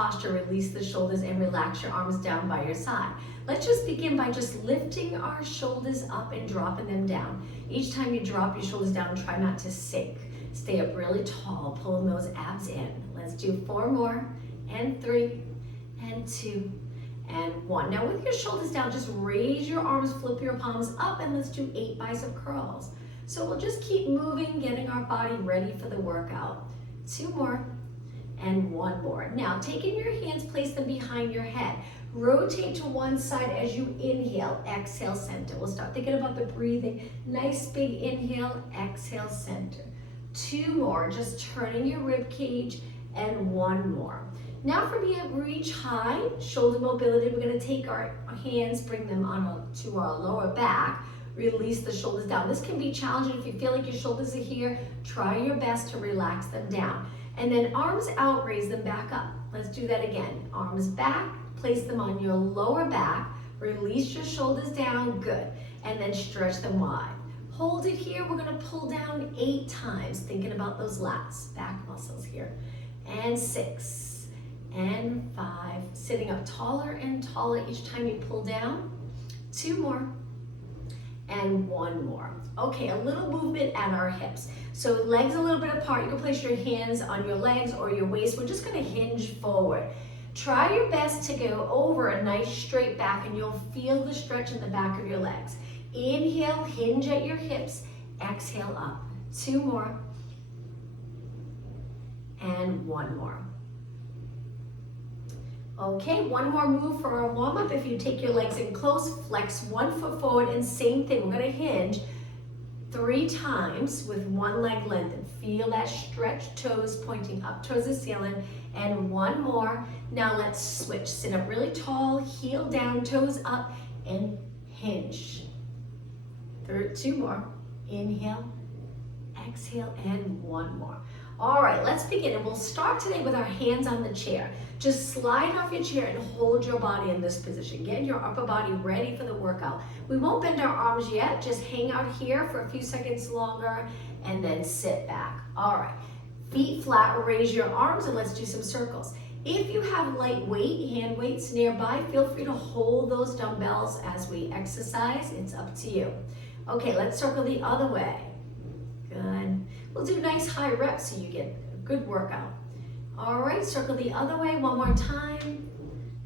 posture, release the shoulders and relax your arms down by your side. Let's just begin by just lifting our shoulders up and dropping them down. Each time you drop your shoulders down, try not to sink. Stay up really tall, pulling those abs in. Let's do 4 more, and 3, and 2, and 1. Now with your shoulders down, just raise your arms, flip your palms up, and let's do 8 bicep curls. So we'll just keep moving, getting our body ready for the workout. 2 more, and 1 more. Now taking your hands, place them behind your head. Rotate to one side as you inhale, exhale, center. We'll start thinking about the breathing. Nice big inhale, exhale, center. 2 more, just turning your rib cage, and 1 more. Now from here, reach high, shoulder mobility. We're gonna take our hands, bring them to our lower back, release the shoulders down. This can be challenging. If you feel like your shoulders are here, try your best to relax them down. And then arms out, raise them back up. Let's do that again. Arms back, place them on your lower back, release your shoulders down, good. And then stretch them wide. Hold it here, we're gonna pull down 8 times, thinking about those lats, back muscles here. And 6, and 5, sitting up taller and taller each time you pull down. 2 more, and 1 more. Okay, a little movement at our hips. So legs a little bit apart, you can place your hands on your legs or your waist. We're just gonna hinge forward. Try your best to go over a nice straight back, and you'll feel the stretch in the back of your legs. Inhale, hinge at your hips, exhale up. 2 more, and 1 more. Okay, 1 more move for our warm-up. If you take your legs in close, flex 1 foot forward, and same thing, we're gonna hinge 3 times with 1 leg lengthened. Feel that stretch, toes pointing up towards the ceiling, and 1 more. Now let's switch. Sit up really tall, heel down, toes up, and hinge. 2 more. Inhale, exhale, and 1 more. All right, let's begin. And we'll start today with our hands on the chair. Just slide off your chair and hold your body in this position. Get your upper body ready for the workout. We won't bend our arms yet. Just hang out here for a few seconds longer and then sit back. All right, feet flat, raise your arms, and let's do some circles. If you have light weight, hand weights nearby, feel free to hold those dumbbells as we exercise. It's up to you. Okay, let's circle the other way. Good. We'll do nice high reps so you get a good workout. All right, circle the other way 1 more time.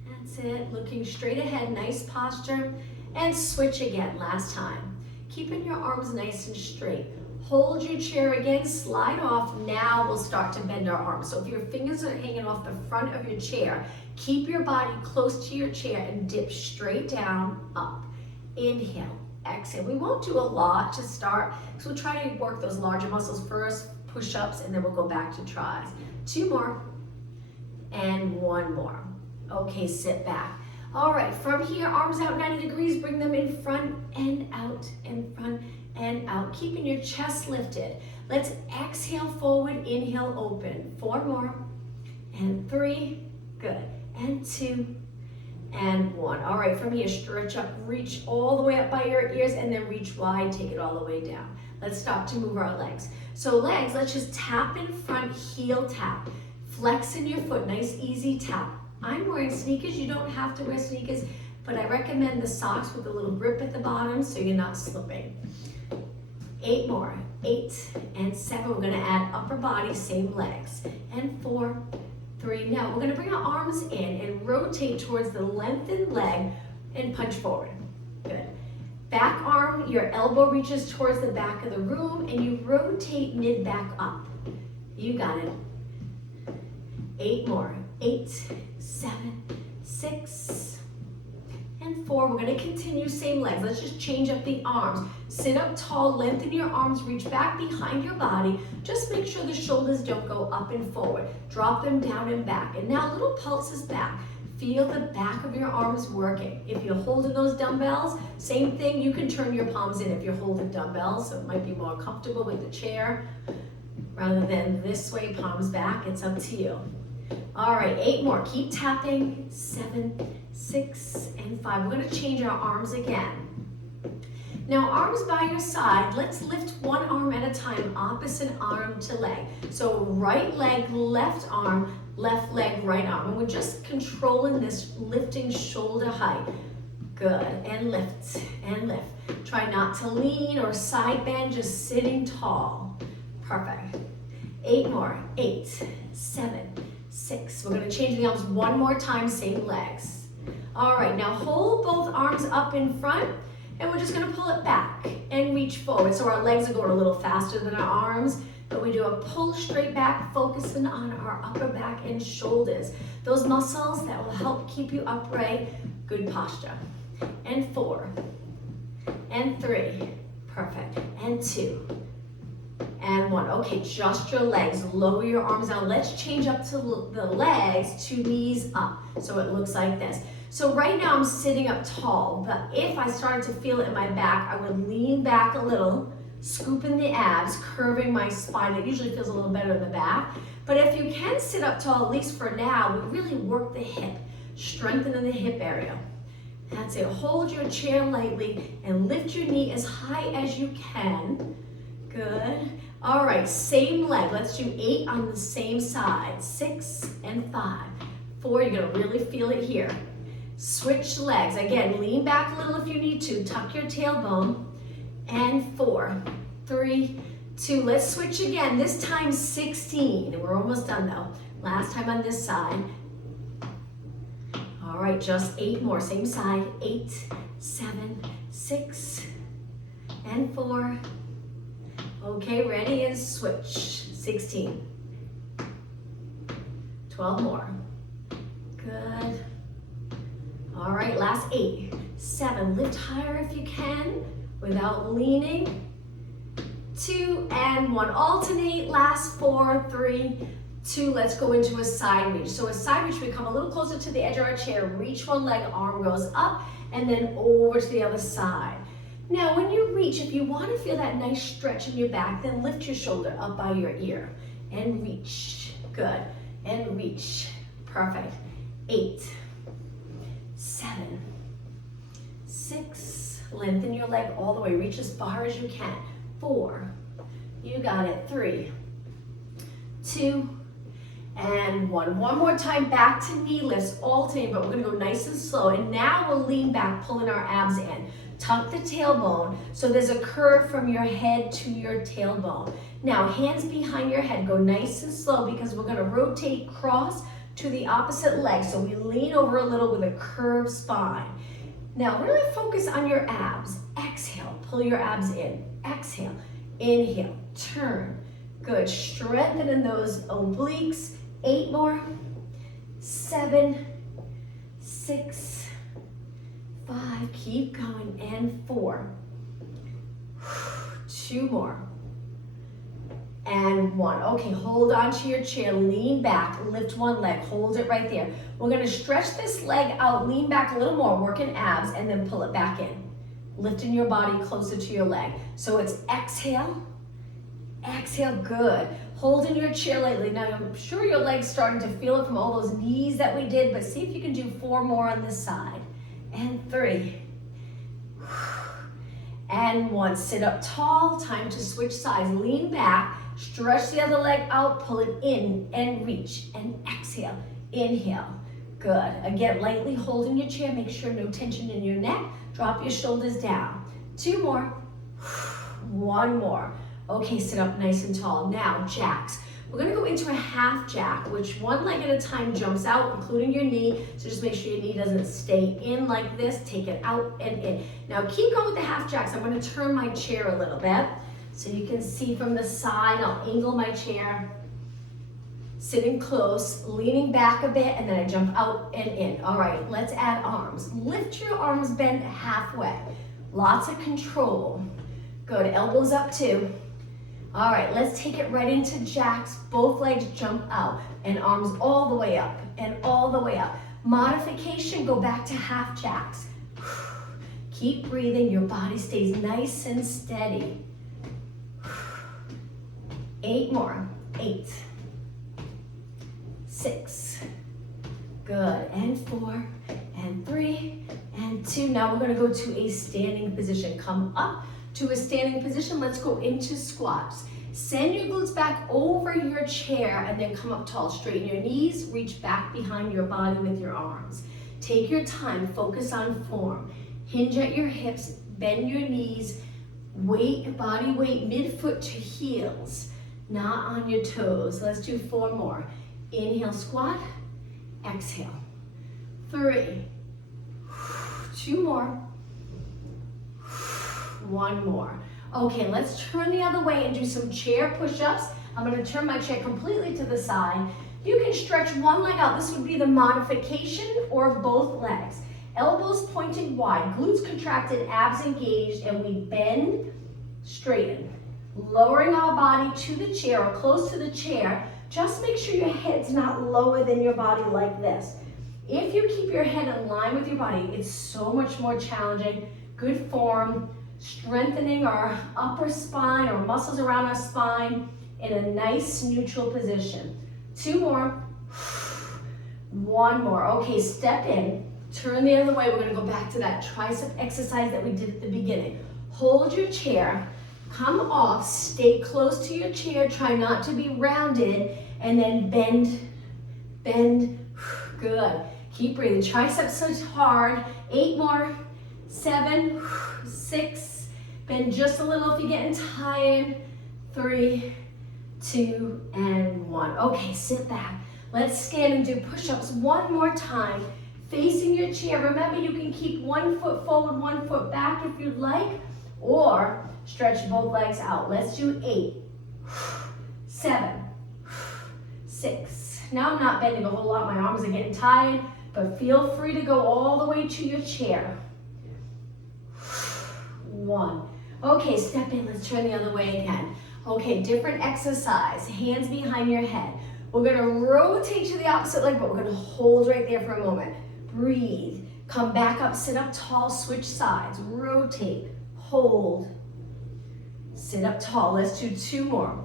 That's it, looking straight ahead, nice posture. And switch again, last time. Keeping your arms nice and straight. Hold your chair again, slide off. Now we'll start to bend our arms. So if your fingers are hanging off the front of your chair, keep your body close to your chair and dip straight down, up. Inhale, exhale. We won't do a lot to start, so we'll try to work those larger muscles first, push-ups, and then we'll go back to tries. 2 more, and 1 more. Okay, sit back. All right, from here, arms out 90 degrees, bring them in front and out, in front and out, keeping your chest lifted. Let's exhale forward, inhale, open. 4 more, and 3, good, and 2, and 1. All right, from here, stretch up, reach all the way up by your ears, and then reach wide, take it all the way down. Let's start to move our legs. So legs, let's just tap in front, heel tap. Flex in your foot, nice easy tap. I'm wearing sneakers, you don't have to wear sneakers, but I recommend the socks with a little grip at the bottom so you're not slipping. 8 more, 8 and 7. We're gonna add upper body, same legs. And 4, 3. Now we're gonna bring our arms in and rotate towards the lengthened leg and punch forward. Good. Back arm, your elbow reaches towards the back of the room and you rotate mid back up. You got it. 8 more. 8, 7, 6, and 4. We're gonna continue, same legs. Let's just change up the arms. Sit up tall, lengthen your arms, reach back behind your body. Just make sure the shoulders don't go up and forward. Drop them down and back. And now little pulses back. Feel the back of your arms working. If you're holding those dumbbells, same thing, you can turn your palms in if you're holding dumbbells, so it might be more comfortable with the chair. Rather than this way, palms back, it's up to you. All right, 8 more, keep tapping. 7, 6, and 5. We're gonna change our arms again. Now arms by your side, let's lift one arm at a time, opposite arm to leg. So right leg, left arm, left leg, right arm. And we're just controlling this, lifting shoulder height. Good, and lift, and lift. Try not to lean or side bend, just sitting tall. Perfect. 8 more, 8, 7, 6. We're gonna change the arms one more time, same legs. All right, now hold both arms up in front, and we're just gonna pull it back and reach forward. So our legs are going a little faster than our arms, but we do a pull straight back, focusing on our upper back and shoulders. Those muscles that will help keep you upright, good posture. And 4, and 3, perfect, and 2, and 1. Okay, just your legs, lower your arms down. Let's change up to the legs to knees up, so it looks like this. So right now I'm sitting up tall, but if I started to feel it in my back, I would lean back a little, scooping the abs, curving my spine. It usually feels a little better in the back, but if you can sit up tall, at least for now, we really work the hip, strengthening the hip area. That's it. Hold your chair lightly and lift your knee as high as you can. Good. All right, same leg. Let's do 8 on the same side. 6 and 5. 4, you're gonna really feel it here. Switch legs. Again, lean back a little if you need to. Tuck your tailbone. And 4, 3, 2. Let's switch again. This time 16. We're almost done though. Last time on this side. All right, just 8 more, same side. 8, 7, 6, and 4. Okay, ready and switch. 16. 12 more. Good. All right, last 8, 7. Lift higher if you can without leaning. 2 and 1. Alternate. Last 4, 3, 2, let's go into a side reach. So a side reach, we come a little closer to the edge of our chair, reach one leg, arm goes up, and then over to the other side. Now, when you reach, if you want to feel that nice stretch in your back, then lift your shoulder up by your ear and reach. Good. And reach. Perfect. 8, 7, 6. Lengthen your leg all the way. Reach as far as you can. 4. You got it. 3, 2, and 1. One more time, back to knee lifts, alternate, but we're gonna go nice and slow. And now we'll lean back, pulling our abs in. Tuck the tailbone, so there's a curve from your head to your tailbone. Now, hands behind your head, go nice and slow because we're gonna rotate cross to the opposite leg. So we lean over a little with a curved spine. Now, really focus on your abs. Exhale, pull your abs in. Exhale, inhale, turn. Good, strengthening those obliques. 8 more, 7, 6, 5, keep going, and 4, 2 more, and 1. Okay, hold on to your chair, lean back, lift one leg, hold it right there. We're gonna stretch this leg out, lean back a little more, working abs, and then pull it back in. Lifting your body closer to your leg. So it's exhale, exhale, good. Holding your chair lightly. Now, I'm sure your leg's starting to feel it from all those knees that we did, but see if you can do 4 more on this side. And 3. And 1. Sit up tall. Time to switch sides. Lean back. Stretch the other leg out. Pull it in and reach. And exhale. Inhale. Good. Again, lightly holding your chair. Make sure no tension in your neck. Drop your shoulders down. 2 more. 1 more. Okay, sit up nice and tall. Now, jacks. We're gonna go into a half jack, which one leg at a time jumps out, including your knee. So just make sure your knee doesn't stay in like this. Take it out and in. Now keep going with the half jacks. I'm gonna turn my chair a little bit so you can see from the side. I'll angle my chair, sitting close, leaning back a bit, and then I jump out and in. All right, let's add arms. Lift your arms, bend halfway. Lots of control. Good, elbows up too. All right, let's take it right into jacks. Both legs jump out and arms all the way up and all the way up. Modification, go back to half jacks. Keep breathing, your body stays nice and steady. 8 more, 8, 6, good, and 4, and 3, and 2. Now we're gonna go to a standing position. Come up to a standing position. Let's go into squats. Send your glutes back over your chair and then come up tall. Straighten your knees, reach back behind your body with your arms. Take your time, focus on form. Hinge at your hips, bend your knees, weight, body weight, midfoot to heels, not on your toes. Let's do 4 more. Inhale, squat, exhale. 3, 2 more, 1 more. Okay, let's turn the other way and do some chair push-ups. I'm gonna turn my chair completely to the side. You can stretch one leg out. This would be the modification or both legs. Elbows pointed wide, glutes contracted, abs engaged, and we bend, straighten. Lowering our body to the chair or close to the chair. Just make sure your head's not lower than your body like this. If you keep your head in line with your body, it's so much more challenging. Good form, strengthening our upper spine or muscles around our spine in a nice neutral position. 2 more, 1 more. Okay, step in, turn the other way. We're gonna go back to that tricep exercise that we did at the beginning. Hold your chair, come off, stay close to your chair, try not to be rounded, and then bend, bend, good. Keep breathing, triceps so hard. 8 more, 7, 6, bend just a little if you're getting tired. 3, 2, and 1. Okay, sit back. Let's stand and do push-ups one more time. Facing your chair. Remember, you can keep 1 foot forward, 1 foot back if you'd like, or stretch both legs out. Let's do 8, 7, 6. Now I'm not bending a whole lot. My arms are getting tired, but feel free to go all the way to your chair. 1. Okay, step in. Let's turn the other way again. Okay, different exercise. Hands behind your head. We're gonna rotate to the opposite leg, but we're gonna hold right there for a moment. Breathe. Come back up, sit up tall, switch sides. Rotate, hold. Sit up tall. Let's do 2 more.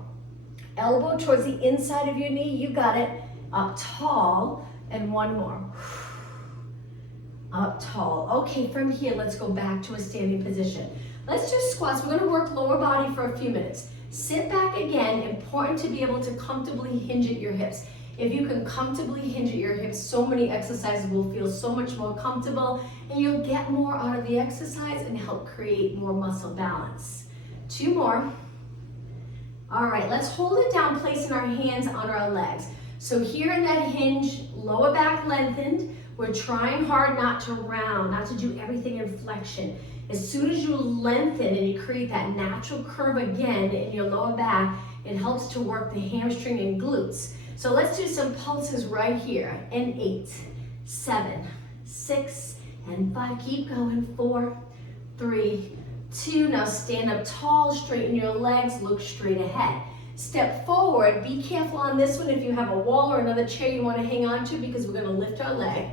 Elbow towards the inside of your knee. You got it. Up tall, and 1 more. Up tall. Okay, from here, let's go back to a standing position. Let's do squats. We're gonna work lower body for a few minutes. Sit back again. Important to be able to comfortably hinge at your hips. If you can comfortably hinge at your hips, so many exercises will feel so much more comfortable, and you'll get more out of the exercise and help create more muscle balance. 2 more. All right, let's hold it down, placing our hands on our legs. So here in that hinge, lower back lengthened. We're trying hard not to round, not to do everything in flexion. As soon as you lengthen and you create that natural curve again in your lower back, it helps to work the hamstring and glutes. So let's do some pulses right here. And 8, 7, 6, and 5. Keep going. 4, 3, 2. Now stand up tall, straighten your legs, look straight ahead. Step forward. Be careful on this one if you have a wall or another chair you want to hang on to, because we're going to lift our leg.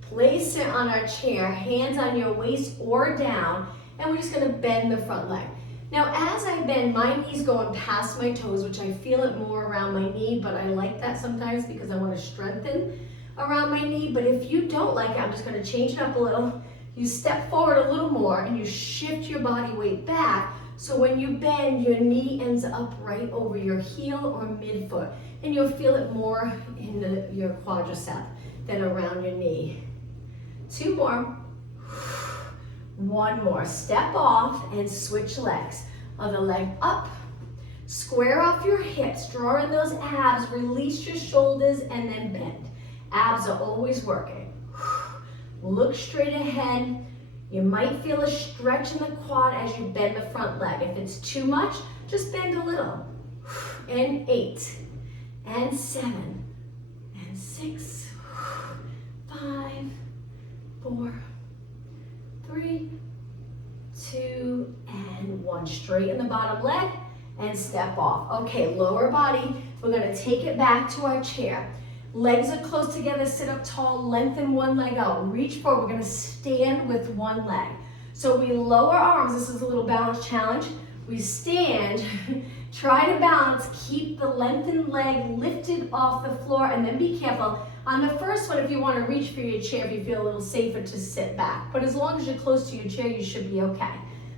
Place it on our chair, hands on your waist or down, and we're just going to bend the front leg. Now, as I bend, my knee's going past my toes, which I feel it more around my knee, but I like that sometimes because I want to strengthen around my knee. But if you don't like it, I'm just going to change it up a little. You step forward a little more and you shift your body weight back. So when you bend, your knee ends up right over your heel or midfoot, and you'll feel it more in your quadricep than around your knee. 2 more. 1 more. Step off and switch legs. Other leg up. Square off your hips. Draw in those abs. Release your shoulders and then bend. Abs are always working. Look straight ahead. You might feel a stretch in the quad as you bend the front leg. If it's too much, just bend a little. And 8, and 7, and 6, 5, 4, 3, 2, and 1. Straighten the bottom leg and step off. Okay, lower body. We're going to take it back to our chair. Legs are close together, sit up tall, lengthen one leg out. Reach forward. We're going to stand with one leg. So we lower arms. This is a little balance challenge. We stand, try to balance, keep the lengthened leg lifted off the floor, and then be careful. On the first one, if you want to reach for your chair, if you feel a little safer to sit back. But as long as you're close to your chair, you should be okay.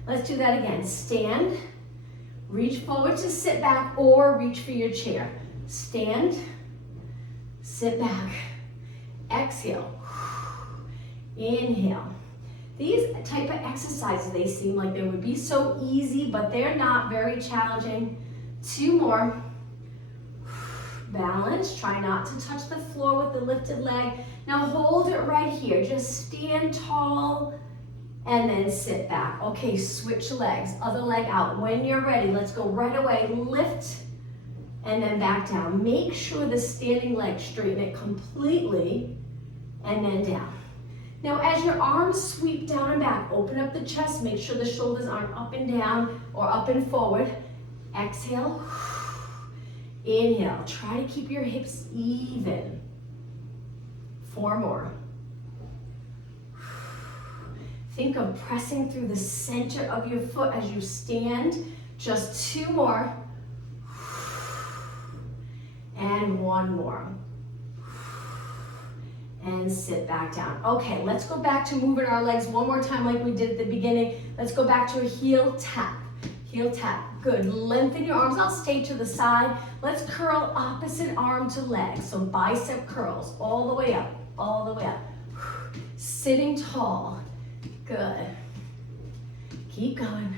Let's do that again. Stand, Reach forward to sit back or reach for your chair. Stand, sit back, exhale, inhale. These type of exercises, they seem like they would be so easy, but they're not. Very challenging. 2 more. Balance, try not to touch the floor with the lifted leg. Now hold it right here. Just stand tall and then sit back. Okay, switch legs, other leg out. When you're ready, let's go right away. Lift and then back down. Make sure the standing leg, straighten it completely and then down. Now as your arms sweep down and back, open up the chest, make sure the shoulders aren't up and down or up and forward. Exhale, inhale. Try to keep your hips even. 4 more. Think of pressing through the center of your foot as you stand. Just 2 more. And 1 more. And sit back down. Okay, let's go back to moving our legs one more time like we did at the beginning. Let's go back to a heel tap. Heel tap. Good. Lengthen your arms. I'll stay to the side. Let's curl opposite arm to leg. So bicep curls all the way up, all the way up. Sitting tall. Good. Keep going.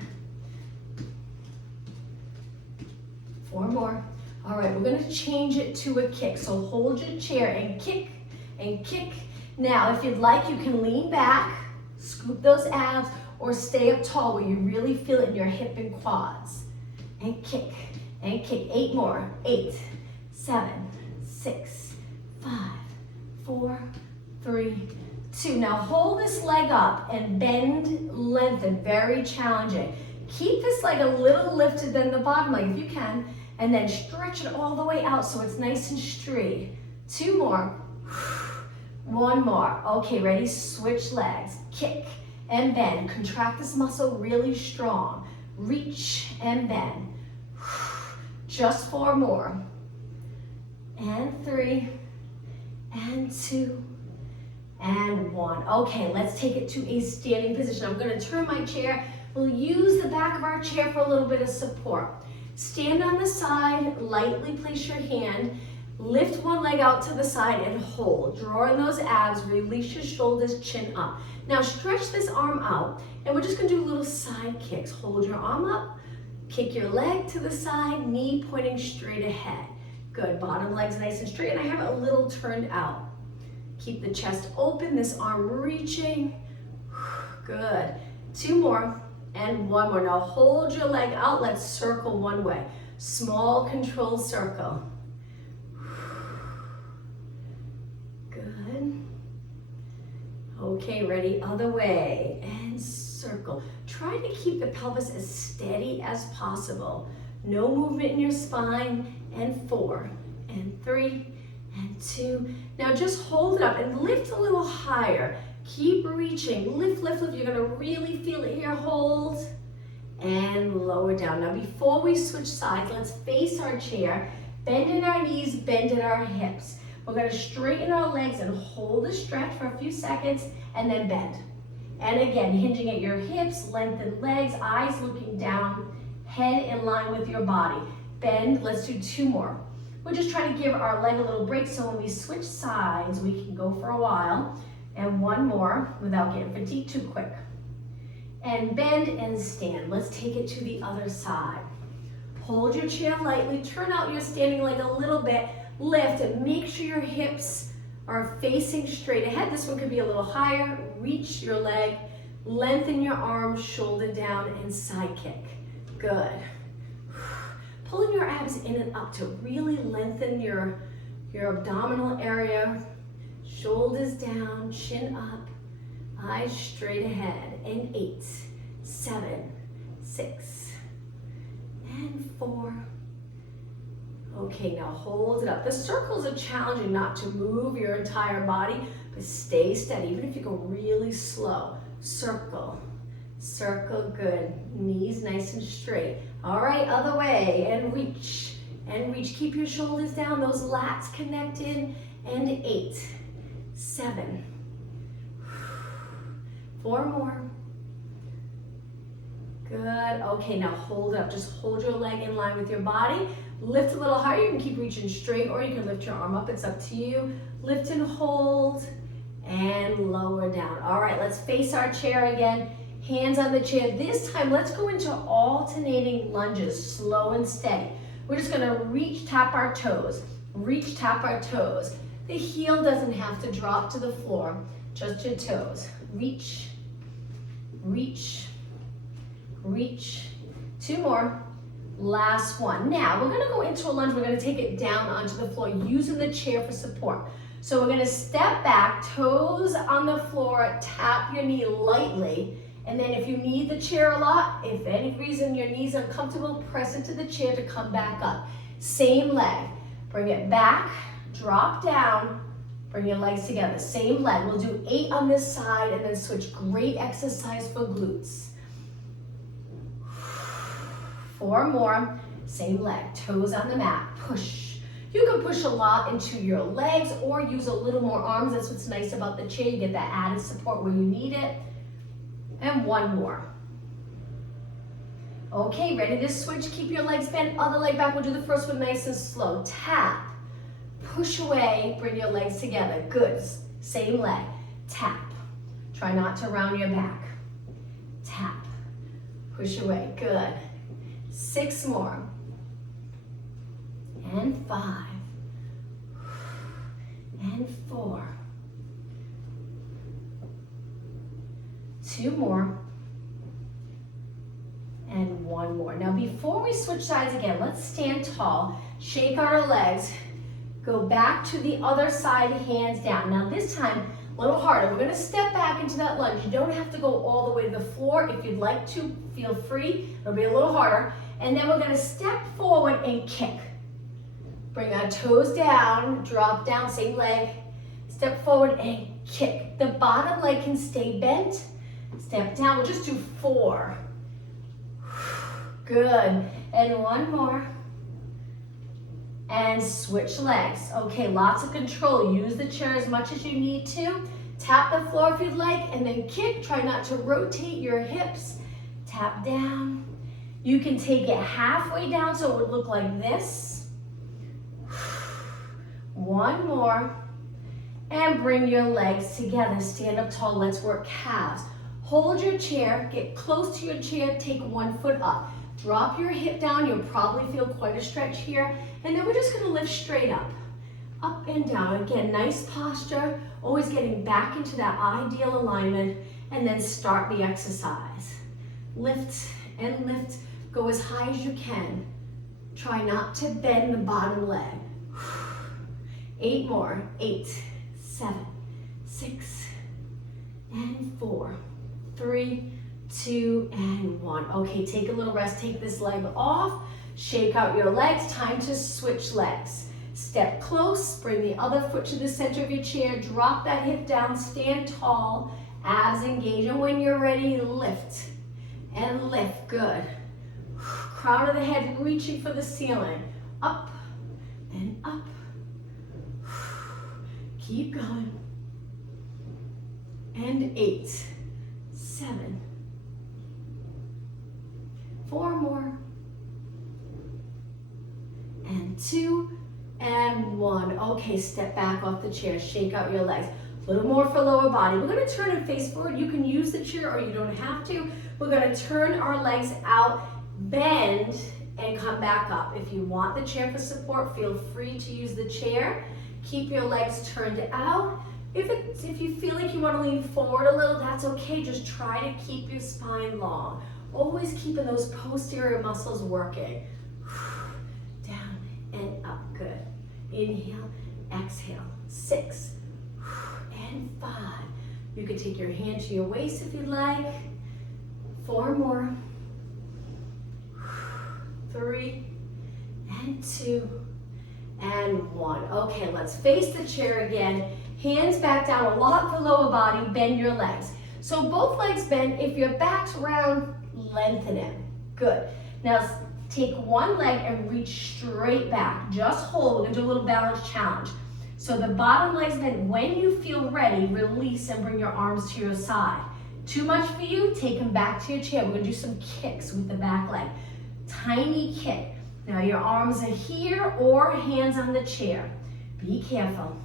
4 more. All right, we're going to change it to a kick. So hold your chair and kick and kick. Now, if you'd like, you can lean back, scoop those abs, or stay up tall where you really feel it in your hip and quads. And kick and kick. 8 more. 8, 7, 6, 5, 4, 3, 2. Now hold this leg up and bend, lengthen. Very challenging. Keep this leg a little lifted than the bottom leg if you can, and then stretch it all the way out so it's nice and straight. 2 more. 1 more. Okay, ready? Switch legs. Kick and bend. Contract this muscle really strong. Reach and bend. Just 4 more. And 3, and 2, and 1. Okay, let's take it to a standing position. I'm going to turn my chair. We'll use the back of our chair for a little bit of support. Stand on the side, lightly place your hand. Lift one leg out to the side and hold. Draw in those abs, release your shoulders, chin up. Now stretch this arm out, and we're just gonna do little side kicks. Hold your arm up, kick your leg to the side, knee pointing straight ahead. Good, bottom leg's nice and straight, and I have it a little turned out. Keep the chest open, this arm reaching. Good, 2 more, and 1 more. Now hold your leg out, let's circle one way. Small controlled circle. Good. Okay, ready, other way, and circle. Try to keep the pelvis as steady as possible. No movement in your spine, and 4, and 3, and 2. Now just hold it up and lift a little higher. Keep reaching, lift, lift, lift. You're gonna really feel it here, hold, and lower down. Now before we switch sides, let's face our chair, bend in our knees, bend in our hips. We're gonna straighten our legs and hold the stretch for a few seconds and then bend. And again, hinging at your hips, lengthen legs, eyes looking down, head in line with your body. Bend, let's do 2 more. We're just trying to give our leg a little break so when we switch sides, we can go for a while. And 1 more without getting fatigued too quick. And bend and stand. Let's take it to the other side. Hold your chair lightly, turn out your standing leg a little bit, lift, and make sure your hips are facing straight ahead. This one could be a little higher. Reach your leg, lengthen your arms, shoulder down, and side kick. Good. Pulling your abs in and up to really lengthen your abdominal area. Shoulders down, chin up, eyes straight ahead. And 8, 7, 6, and 4. Okay, now hold it up. The circles are challenging not to move your entire body, but stay steady, even if you go really slow. Circle, circle, good. Knees nice and straight. All right, other way, and reach, and reach. Keep your shoulders down, those lats connected, and 8, 7, 4 more. Good. Okay, now hold up. Just hold your leg in line with your body. Lift a little higher. You can keep reaching straight or you can lift your arm up. It's up to you. Lift and hold and lower down. All right, let's face our chair again. Hands on the chair. This time, let's go into alternating lunges, slow and steady. We're just gonna reach, tap our toes. Reach, tap our toes. The heel doesn't have to drop to the floor, just your toes. Reach, reach, reach. 2 more. Last one. Now, we're gonna go into a lunge. We're gonna take it down onto the floor, using the chair for support. So we're gonna step back, toes on the floor, tap your knee lightly. And then if you need the chair a lot, if any reason your knee's uncomfortable, press into the chair to come back up. Same leg. Bring it back, drop down, bring your legs together. Same leg. We'll do 8 on this side and then switch. Great exercise for glutes. 4 more. Same leg. Toes on the mat. Push. You can push a lot into your legs or use a little more arms. That's what's nice about the chair. You get that added support where you need it. And 1 more. Okay, ready to switch? Keep your legs bent, other leg back. We'll do the first one nice and slow. Tap, push away, bring your legs together. Good, same leg. Tap, try not to round your back. Tap, push away, good. 6 more. And 5. And 4. 2 more, and 1 more. Now before we switch sides again, let's stand tall, shake out our legs, go back to the other side, hands down. Now this time, a little harder. We're gonna step back into that lunge. You don't have to go all the way to the floor. If you'd like to, feel free. It'll be a little harder. And then we're gonna step forward and kick. Bring our toes down, drop down, same leg. Step forward and kick. The bottom leg can stay bent. Step down, we'll just do 4. Good, and 1 more. And switch legs. Okay, lots of control. Use the chair as much as you need to. Tap the floor if you'd like, and then kick. Try not to rotate your hips. Tap down. You can take it halfway down so it would look like this. 1 more. And bring your legs together. Stand up tall, let's work calves. Hold your chair, get close to your chair, take 1 foot up. Drop your hip down, you'll probably feel quite a stretch here. And then we're just gonna lift straight up and down. Again, nice posture, always getting back into that ideal alignment, and then start the exercise. Lift and lift, go as high as you can. Try not to bend the bottom leg. 8 more, 8, 7, 6, and 4. 3, 2, and 1. Okay, take a little rest. Take this leg off. Shake out your legs. Time to switch legs. Step close. Bring the other foot to the center of your chair. Drop that hip down. Stand tall. Abs engage. And when you're ready, lift. And lift. Good. Crown of the head reaching for the ceiling. Up and up. Keep going. And 8. 7. 4 more. And 2 and 1. Okay, step back off the chair. Shake out your legs. A little more for lower body. We're going to turn and face forward. You can use the chair or you don't have to. We're going to turn our legs out, bend, and come back up. If you want the chair for support, feel free to use the chair. Keep your legs turned out. If you feel like you want to lean forward a little, that's okay. Just try to keep your spine long. Always keeping those posterior muscles working. Down and up. Good. Inhale, exhale. 6 and 5. You can take your hand to your waist if you'd like. 4 more. 3 and 2 and 1. Okay, let's face the chair again. Hands back down, a lot for lower body, bend your legs. So both legs bend. If your back's round, lengthen it. Good. Now take one leg and reach straight back. Just hold. We're gonna do a little balance challenge. So the bottom leg's bent. When you feel ready, release and bring your arms to your side. Too much for you? Take them back to your chair. We're gonna do some kicks with the back leg. Tiny kick. Now your arms are here or hands on the chair. Be careful.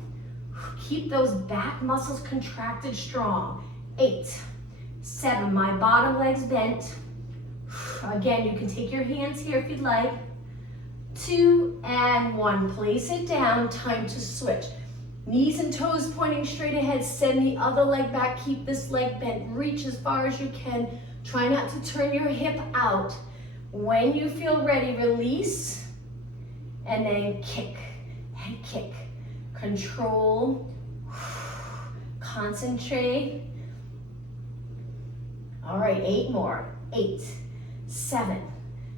Keep those back muscles contracted strong. 8, 7, my bottom leg's bent. Again, you can take your hands here if you'd like. 2 and 1, place it down, time to switch. Knees and toes pointing straight ahead, send the other leg back, keep this leg bent, reach as far as you can. Try not to turn your hip out. When you feel ready, release, and then kick and kick. Control, concentrate. All right, 8 more. 8, 7,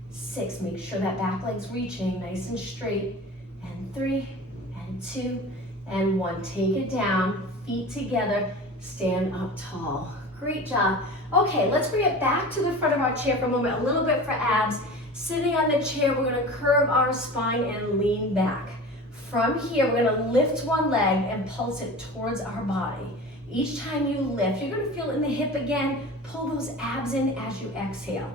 6. Make sure that back leg's reaching nice and straight. And 3, and 2, and 1. Take it down, feet together, stand up tall. Great job. Okay, let's bring it back to the front of our chair for a moment, a little bit for abs. Sitting on the chair, we're gonna curve our spine and lean back. From here, we're gonna lift one leg and pulse it towards our body. Each time you lift, you're gonna feel it in the hip again. Pull those abs in as you exhale.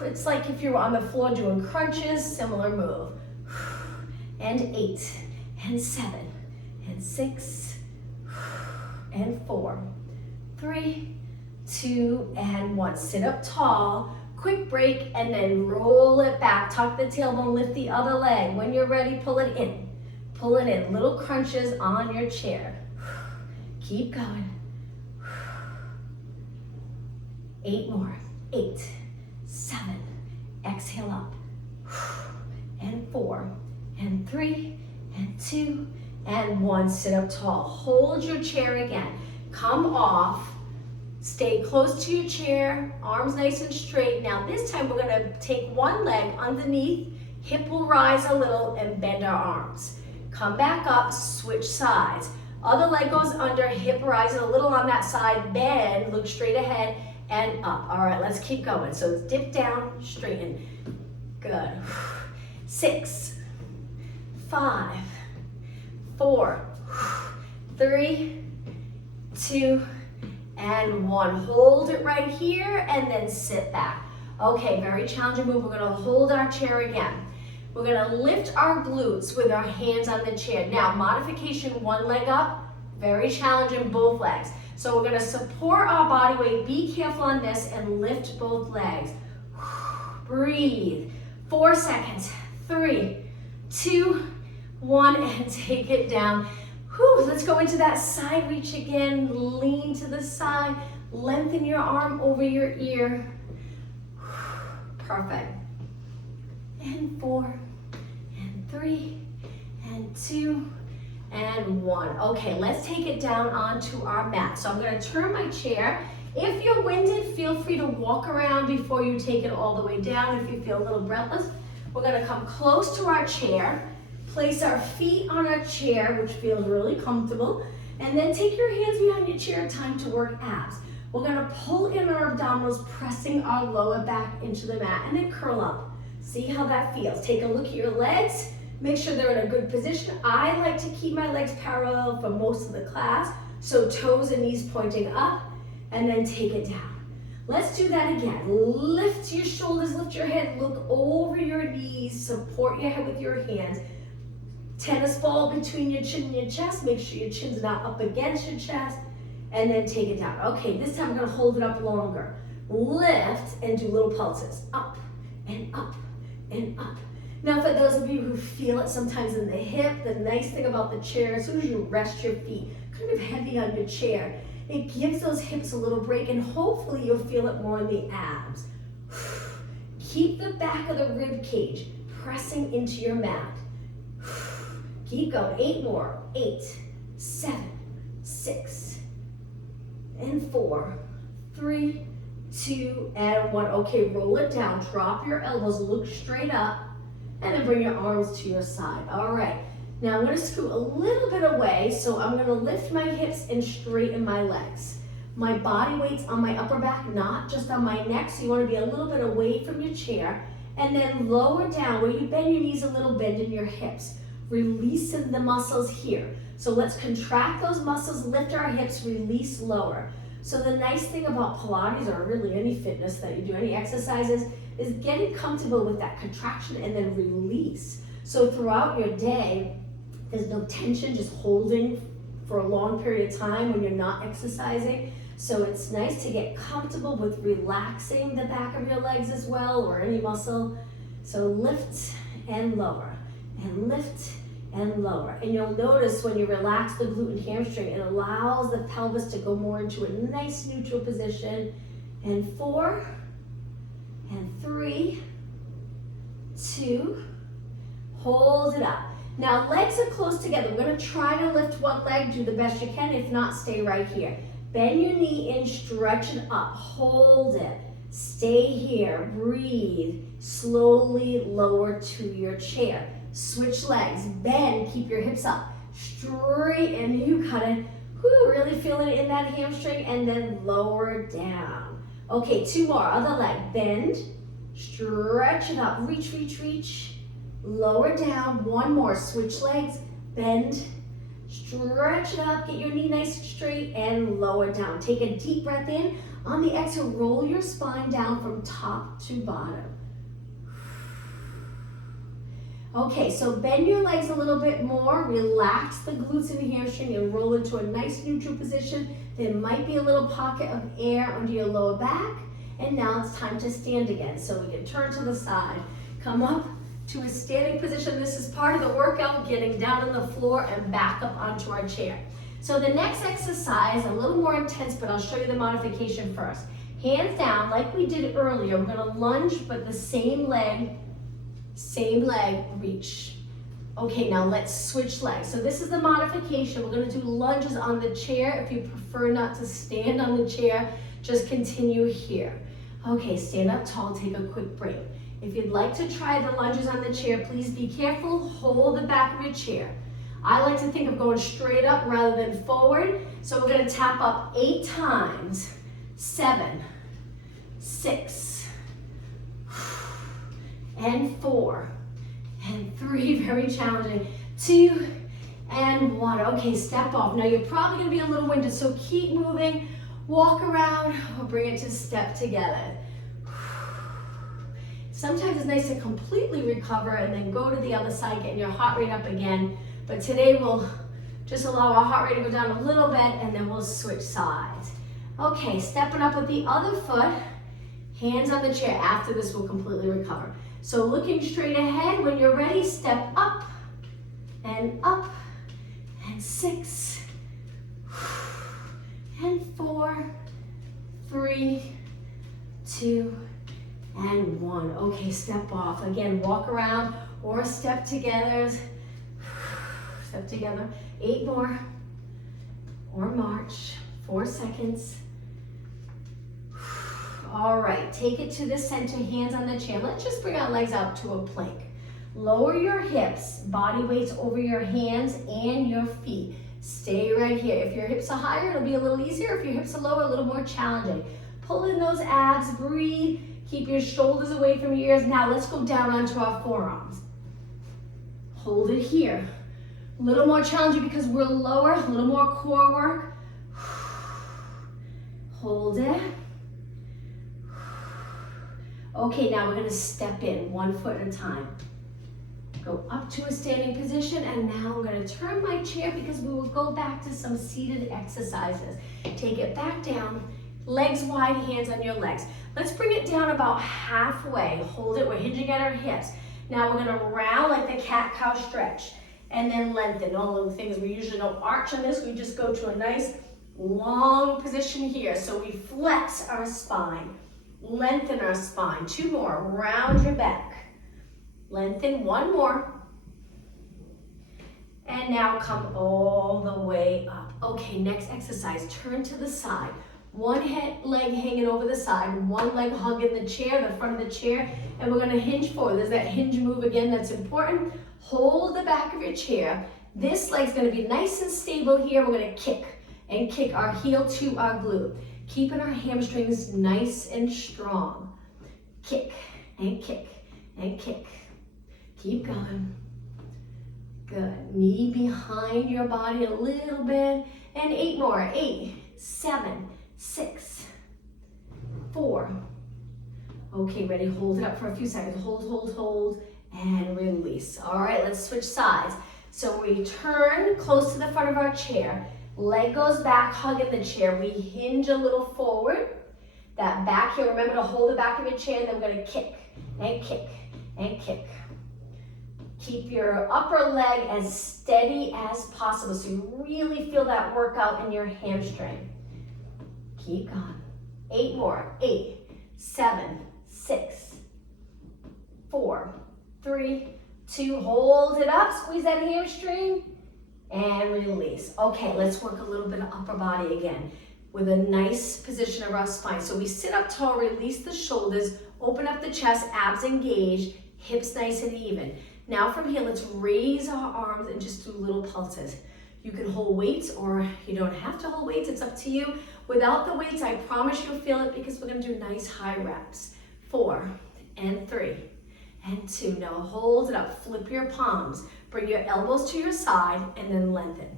It's like if you were on the floor doing crunches, similar move. And 8, and 7, and 6, and 4, 3, 2, and 1. Sit up tall, quick break, and then roll it back. Tuck the tailbone, lift the other leg. When you're ready, pull it in. Pull it in, little crunches on your chair. Keep going. 8 more, 8, 7, exhale up. And 4, and 3, and 2, and 1. Sit up tall. Hold your chair again. Come off. Stay close to your chair. Arms nice and straight. Now this time we're going to take one leg underneath. Hip will rise a little and bend our arms. Come back up. Switch sides. Other leg goes under. Hip rises a little on that side. Bend. Look straight ahead and up. All right, let's keep going. So dip down, straighten. Good. 6, 5, 4, 3, 2, and 1. Hold it right here and then sit back. Okay, very challenging move. We're gonna hold our chair again. We're gonna lift our glutes with our hands on the chair. Now, modification, one leg up, very challenging, both legs. So we're gonna support our body weight. Be careful on this and lift both legs. Breathe. 4 seconds. 3, 2, 1, and take it down. Whew, let's go into that side reach again. Lean to the side. Lengthen your arm over your ear. Perfect. And 4, and 3, and 2, and 1. Okay, let's take it down onto our mat. So I'm going to turn my chair. If you're winded, feel free to walk around before you take it all the way down. If you feel a little breathless, we're going to come close to our chair. Place our feet on our chair, which feels really comfortable, and then take your hands behind your chair. Time to work abs. We're gonna pull in our abdominals, pressing our lower back into the mat, and then curl up. See how that feels. Take a look at your legs. Make sure they're in a good position. I like to keep my legs parallel for most of the class, so toes and knees pointing up, and then take it down. Let's do that again. Lift your shoulders, lift your head, look over your knees, support your head with your hands. Tennis ball between your chin and your chest. Make sure your chin's not up against your chest. And then take it down. Okay, this time we're gonna hold it up longer. Lift and do little pulses. Up and up and up. Now for those of you who feel it sometimes in the hip, the nice thing about the chair, as soon as you rest your feet kind of heavy on your chair, it gives those hips a little break and hopefully you'll feel it more in the abs. Keep the back of the rib cage pressing into your mat. Keep going. 8 more. 8, 7, 6, and 4, 3, 2, and 1. Okay, roll it down. Drop your elbows. Look straight up. And then bring your arms to your side. All right. Now I'm going to scoot a little bit away. So I'm going to lift my hips and straighten my legs. My body weight's on my upper back, not just on my neck. So you want to be a little bit away from your chair. And then lower down. Where you bend your knees a little, bend in your hips. Releasing the muscles here. So let's contract those muscles, lift our hips, release lower. So the nice thing about Pilates, or really any fitness that you do, any exercises, is getting comfortable with that contraction and then release. So throughout your day, there's no tension, just holding for a long period of time when you're not exercising. So it's nice to get comfortable with relaxing the back of your legs as well, or any muscle. So lift and lower, and lift and lower. And you'll notice when you relax the glute and hamstring, it allows the pelvis to go more into a nice neutral position. And 4, and 3, 2, hold it up. Now legs are close together. We're gonna try to lift one leg, do the best you can. If not, stay right here. Bend your knee in, stretch it up, hold it. Stay here, breathe. Slowly lower to your chair. Switch legs, bend, keep your hips up. Straighten, you got it. Whew, really feeling it in that hamstring, and then lower down. Okay, 2 more, other leg, bend, stretch it up, reach, reach, reach. Lower down, 1 more, switch legs, bend, stretch it up, get your knee nice and straight, and lower down. Take a deep breath in. On the exhale, roll your spine down from top to bottom. Okay, so bend your legs a little bit more, relax the glutes and the hamstring, and roll into a nice neutral position. There might be a little pocket of air under your lower back, and now it's time to stand again. So we can turn to the side, come up to a standing position. This is part of the workout, getting down on the floor and back up onto our chair. So the next exercise, a little more intense, but I'll show you the modification first. Hands down, like we did earlier, we're gonna lunge, but the same leg, reach. Okay, now let's switch legs. So this is the modification. We're gonna do lunges on the chair. If you prefer not to stand on the chair, just continue here. Okay, stand up tall, take a quick break. If you'd like to try the lunges on the chair, please be careful, hold the back of your chair. I like to think of going straight up rather than forward. So we're gonna tap up 8 times. 7, 6, and 4, and 3, very challenging, 2, and 1. Okay, step off. Now you're probably gonna be a little winded, so keep moving, walk around, or bring it to step together. Sometimes it's nice to completely recover and then go to the other side, getting your heart rate up again. But today we'll just allow our heart rate to go down a little bit, and then we'll switch sides. Okay, stepping up with the other foot, hands on the chair. After this, we'll completely recover. So looking straight ahead, when you're ready, step up, and 6, and 4, 3, 2, and 1. Okay, step off. Again, walk around or step together. Step together. 8 more. Or march. 4 seconds. All right, take it to the center, hands on the chair. Let's just bring our legs out to a plank. Lower your hips, body weights over your hands and your feet. Stay right here. If your hips are higher, it'll be a little easier. If your hips are lower, a little more challenging. Pull in those abs, breathe. Keep your shoulders away from your ears. Now let's go down onto our forearms. Hold it here. A little more challenging because we're lower, a little more core work. Hold it. Okay, now we're gonna step in 1 foot at a time. Go up to a standing position, and now I'm gonna turn my chair because we will go back to some seated exercises. Take it back down, legs wide, hands on your legs. Let's bring it down about halfway. Hold it, we're hinging at our hips. Now we're gonna round like the cat-cow stretch, and then lengthen. All the things we usually don't arch on this, we just go to a nice long position here. So we flex our spine, lengthen our spine. 2 more, round your back. Lengthen, 1 more. And now come all the way up. Okay, next exercise, turn to the side. 1 leg hanging over the side, 1 leg hugging the chair, the front of the chair, and we're gonna hinge forward. There's that hinge move again that's important. Hold the back of your chair. This leg's gonna be nice and stable here. We're gonna kick and kick our heel to our glute, keeping our hamstrings nice and strong. Kick and kick and kick. Keep going. Good. Knee behind your body a little bit. And 8 more. 8, 7, 6, Okay, ready? Hold it up for a few seconds. Hold, hold, hold, and release. All right, let's switch sides. So we turn close to the front of our chair. Leg goes back, hugging the chair. We hinge a little forward. That back heel, remember to hold the back of your chair, and then we're gonna kick and kick and kick. Keep your upper leg as steady as possible so you really feel that workout in your hamstring. Keep going. 8 more. 8, 7, 6, 4, 3, 2. Hold it up. Squeeze that hamstring and release. Okay, let's work a little bit of upper body again with a nice position of our spine. So we sit up tall, release the shoulders, open up the chest, abs engaged, hips nice and even. Now from here, let's raise our arms and just do little pulses. You can hold weights or you don't have to hold weights, it's up to you. Without the weights, I promise you'll feel it because we're gonna do nice high reps. 4 and 3 and 2. Now hold it up, flip your palms, bring your elbows to your side and then lengthen.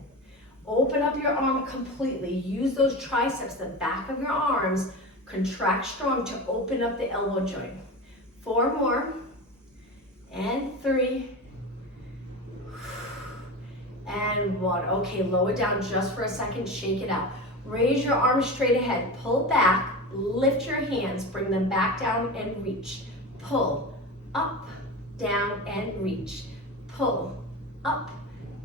Open up your arm completely. Use those triceps, the back of your arms, contract strong to open up the elbow joint. 4 more, and 3, and 1. Okay, lower down just for a second, shake it out. Raise your arms straight ahead, pull back, lift your hands, bring them back down and reach. Pull, up, down, and reach. Pull, up,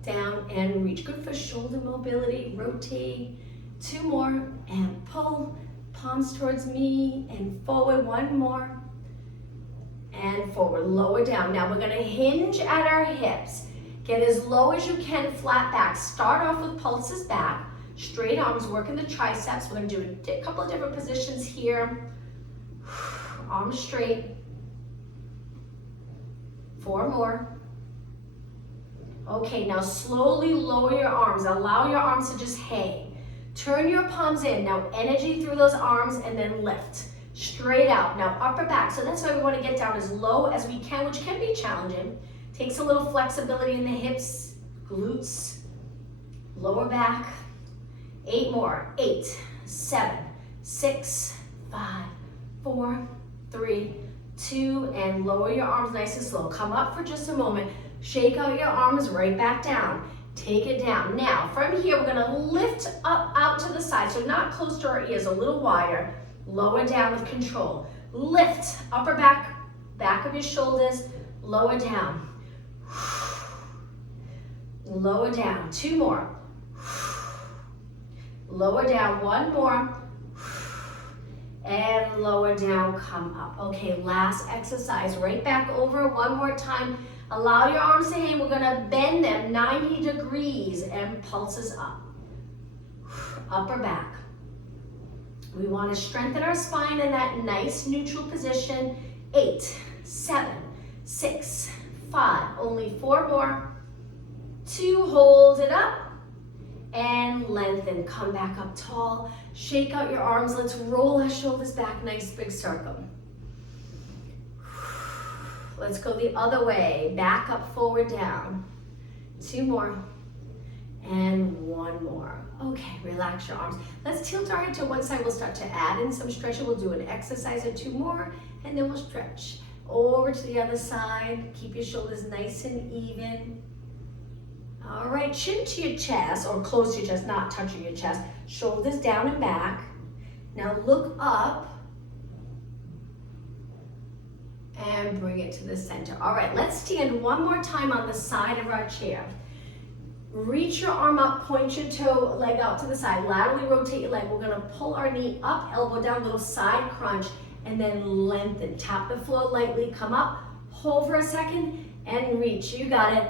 down, and reach. Good for shoulder mobility, rotate. 2 more, and pull, palms towards me, and forward. 1 more, and forward. Lower down. Now we're gonna hinge at our hips. Get as low as you can, flat back. Start off with pulses back, straight arms, working the triceps. We're gonna do a couple of different positions here. Arms straight. 4 more. Okay, now slowly lower your arms. Allow your arms to just hang. Turn your palms in. Now energy through those arms and then lift. Straight out. Now upper back. So that's why we want to get down as low as we can, which can be challenging. Takes a little flexibility in the hips, glutes, lower back. 8 more. 8, 7, 6, 5, 4, 3, 2, and lower your arms nice and slow. Come up for just a moment. Shake out your arms right back down. Take it down. Now, from here, we're gonna lift up out to the side, so not close to our ears, a little wider. Lower down with control. Lift, upper back, back of your shoulders, lower down. Lower down. 2 more. Lower down. 1 more. And lower down, come up. Okay, last exercise. Right back over 1 more time. Allow your arms to hang. We're gonna bend them 90 degrees and pulses up. Upper back. We wanna strengthen our spine in that nice neutral position. 8, 7, 6, 5, only 4 more. 2, hold it up. And lengthen, come back up tall. Shake out your arms, let's roll our shoulders back, nice big circle. Let's go the other way, back up, forward, down. 2 more, and 1 more. Okay, relax your arms. Let's tilt our head to one side, we'll start to add in some stretching. We'll do an exercise or 2 more, and then we'll stretch. Over to the other side, keep your shoulders nice and even. All right, chin to your chest, or close to your chest, not touching your chest. Shoulders down and back. Now look up and bring it to the center. All right, let's stand 1 more time on the side of our chair. Reach your arm up, point your toe, leg out to the side. Laterally rotate your leg. We're gonna pull our knee up, elbow down, little side crunch, and then lengthen. Tap the floor lightly, come up, hold for a second, and reach. You got it.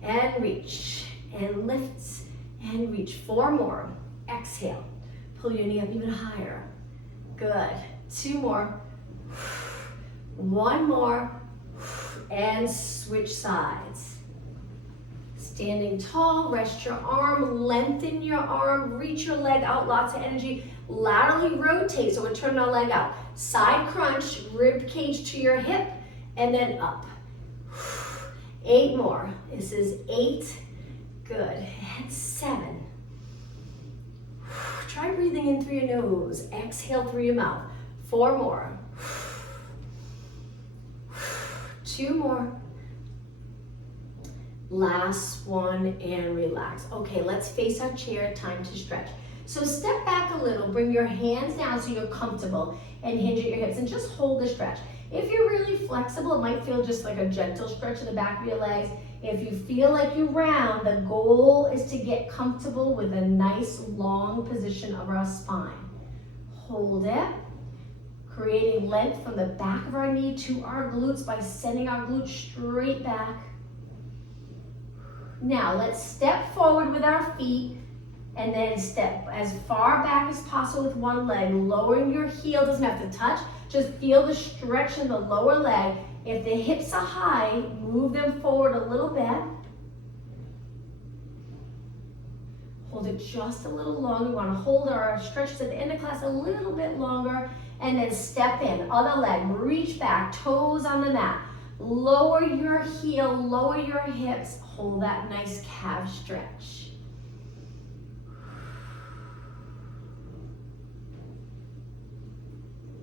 And reach, and lift, and reach. 4 more. Exhale. Pull your knee up even higher. Good. 2 more. 1 more. And switch sides. Standing tall, rest your arm, lengthen your arm, reach your leg out, lots of energy. Laterally rotate, so we're turning our leg out. Side crunch, rib cage to your hip, and then up. 8 more. This is 8. Good. And 7. Try breathing in through your nose. Exhale through your mouth. 4 more. Two more. Last one, and relax. Okay, let's face our chair, time to stretch. So step back a little, bring your hands down so you're comfortable, and hinge at your hips, and just hold the stretch. If you're really flexible, it might feel just like a gentle stretch in the back of your legs. If you feel like you round, the goal is to get comfortable with a nice long position of our spine. Hold it, creating length from the back of our knee to our glutes by sending our glutes straight back. Now let's step forward with our feet and then step as far back as possible with one leg, lowering your heel, doesn't have to touch, just feel the stretch in the lower leg. If the hips are high, move them forward a little bit. Hold it just a little longer. We want to hold our stretches at the end of class a little bit longer, and then step in, other leg, reach back, toes on the mat. Lower your heel, lower your hips, hold that nice calf stretch.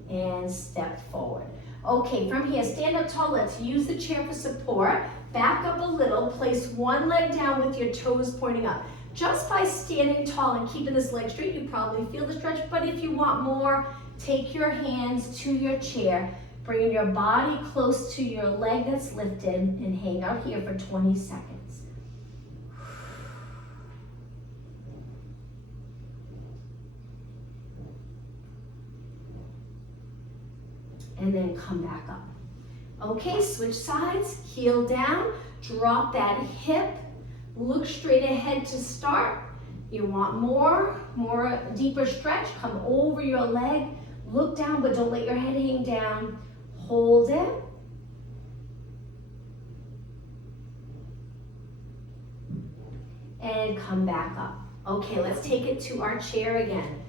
And step forward. Okay, from here, stand up tall. Let's use the chair for support. Back up a little, place one leg down with your toes pointing up. Just by standing tall and keeping this leg straight, you probably feel the stretch, but if you want more, take your hands to your chair, bring your body close to your leg that's lifted, and hang out here for 20 seconds. And then come back up. Okay, switch sides, heel down, drop that hip, look straight ahead to start. You want more deeper stretch, come over your leg, look down, but don't let your head hang down. Hold it. And come back up. Okay, let's take it to our chair again.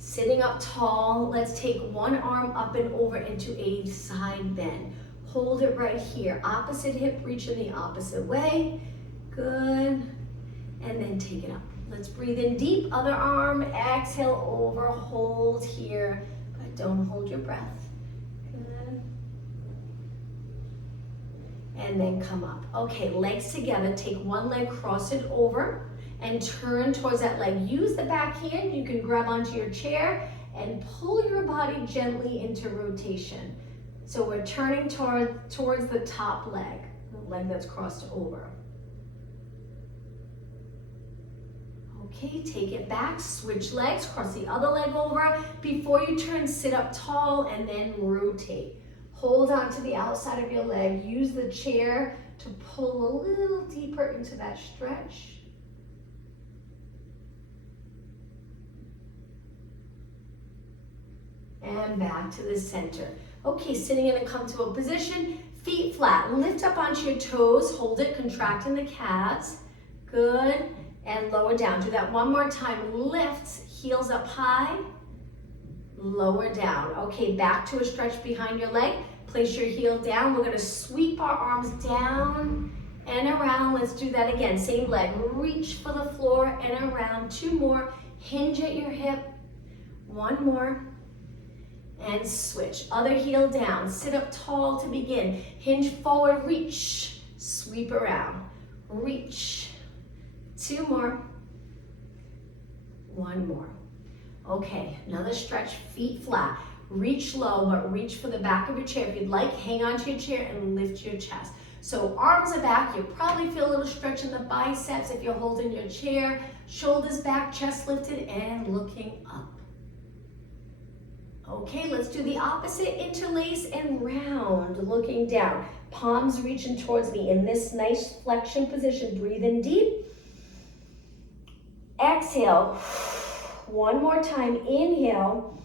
Sitting up tall, let's take one arm up and over into a side bend. Hold it right here. Opposite hip reach in the opposite way. Good. And then take it up. Let's breathe in deep. Other arm, exhale over, hold here, but don't hold your breath. Good. And then come up. Okay, legs together. Take one leg, cross it over, and turn towards that leg. Use the back hand. You can grab onto your chair and pull your body gently into rotation. So we're turning towards the top leg, the leg that's crossed over. Okay, take it back, switch legs, cross the other leg over. Before you turn, sit up tall and then rotate. Hold on to the outside of your leg. Use the chair to pull a little deeper into that stretch. And back to the center. Okay, sitting in a comfortable position, feet flat. Lift up onto your toes, hold it, contracting the calves. Good, and lower down. Do that one more time. Lift, heels up high, lower down. Okay, back to a stretch behind your leg. Place your heel down. We're gonna sweep our arms down and around. Let's do that again. Same leg, reach for the floor and around. Two more, hinge at your hip. One more. And switch. Other heel down. Sit up tall to begin. Hinge forward, reach. Sweep around. Reach. Two more. One more. Okay, another stretch, feet flat. Reach low, but reach for the back of your chair. If you'd like, hang onto your chair and lift your chest. So arms are back. You probably feel a little stretch in the biceps if you're holding your chair. Shoulders back, chest lifted, and looking up. Okay, let's do the opposite, interlace and round, looking down. Palms reaching towards me in this nice flexion position. Breathe in deep. Exhale. One more time, inhale.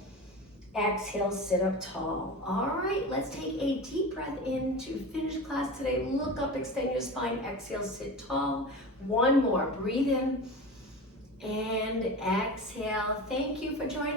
Exhale, sit up tall. All right, let's take a deep breath in to finish class today. Look up, extend your spine. Exhale, sit tall. One more, breathe in and exhale. Thank you for joining.